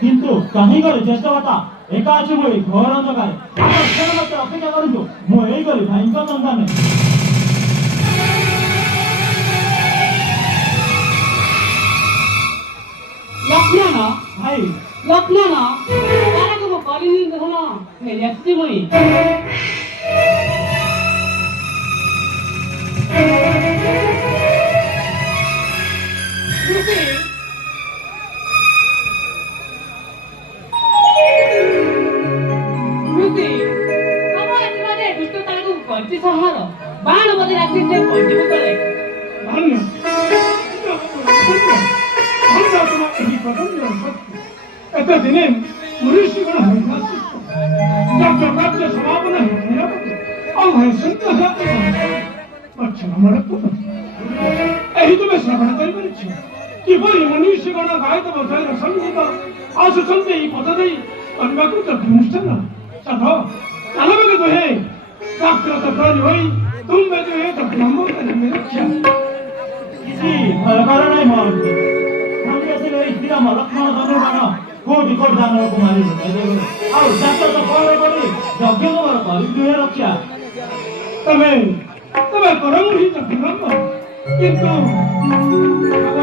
কিন্তু কাহি গলে চেষ্টা বাতা একা আছে বই ঘর অন্ধকারে আমার ছেলে মাত্র অপেক্ষা করন্তু মু এই গলি ভাইঙ্ক সন্ধানে লক্ষ্মণ ভাই লক্ষ্মণ তারাকে মু কলিনি দেখুন ফেরি আসছি মুই पंची सहार बाण मध्ये राखली ते पंची करे आता दिने मनुष्यगण हरिदास राज्य समापन यही तुम्हें श्रवण कर किपरि मनुष्यगण गायत बजाय संगीत आसुचंदे पद दे अनुवाकृत अनुष्ठान चल चलबे तो है जागृत प्राणी होई तुम में जो है तो नंबर का मेरा क्या किसी भलकार नहीं मान हम ऐसे लोग इतना मलक्ष्मण दोनों बना कोटि कोटि दानव को मारी और जाता तो कोरे कोरे यज्ञ को मारी दुहे रक्षा तमें करम ही तो नंबर किंतु